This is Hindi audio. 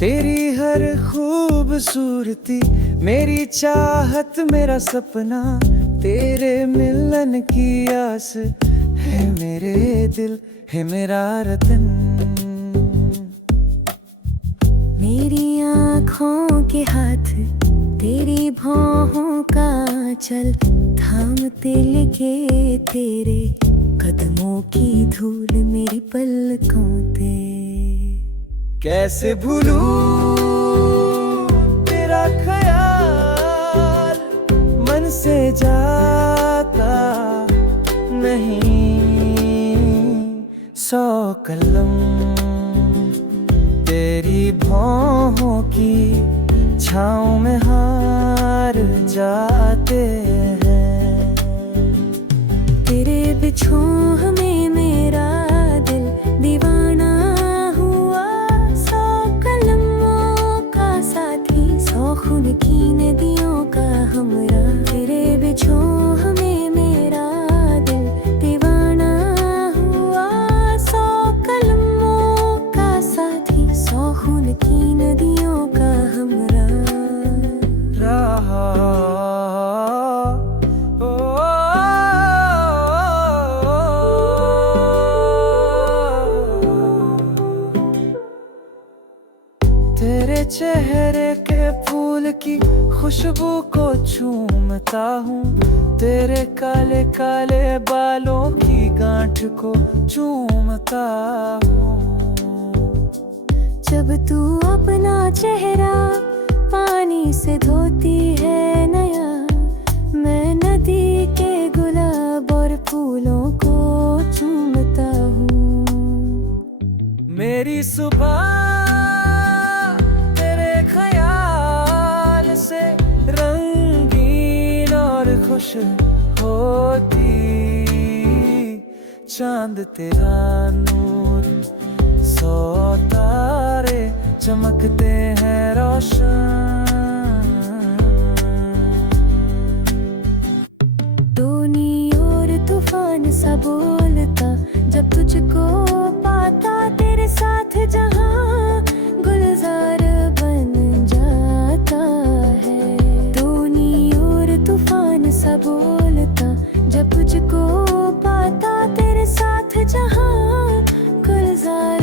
तेरी हर खूबसूरती मेरी चाहत मेरा सपना, तेरे मिलन की आस है मेरे दिल है मेरा रतन। मेरी आँखों के हाथ तेरी भौहों का चल, थामते लिखे तेरे कदमों की धूल मेरी पलकों पे। कैसे भूलूं तेरा ख्याल, मन से जाता नहीं। 100 कलम तेरी भौहों की छाँव में हार जाते हैं। तेरे बिछोह में मेरा दिल दीवाना हुआ, 100 कलमों का साथी, 100 खून की नदियों का हमरा। तेरे बिछोह में मेरा दिल दीवाना हुआ, 100 कलमों का साथी, 100 खून की नदियों का हमरा। रहा तेरे चेहरे के फूल की खुशबू को चूमता हूँ, तेरे काले काले बालों की गांठ को चूमता हूँ। जब तू अपना चेहरा पानी से धोती है नया, मैं नदी के गुलाब और फूलों को चूमता हूँ। मेरी सुबह तेरे ख्याल से रंगीन और खुश होती, चांद तेरा नूर 100 तारे चमकते हैं रोशन। दोनी और तूफान सा बोलता, जब तुझको पाता तेरे साथ जहाँ गुलजार बन जाता है। दोनी और तूफान सा बोलता, जब तुझको पाता तेरे साथ जहाँ गुलजार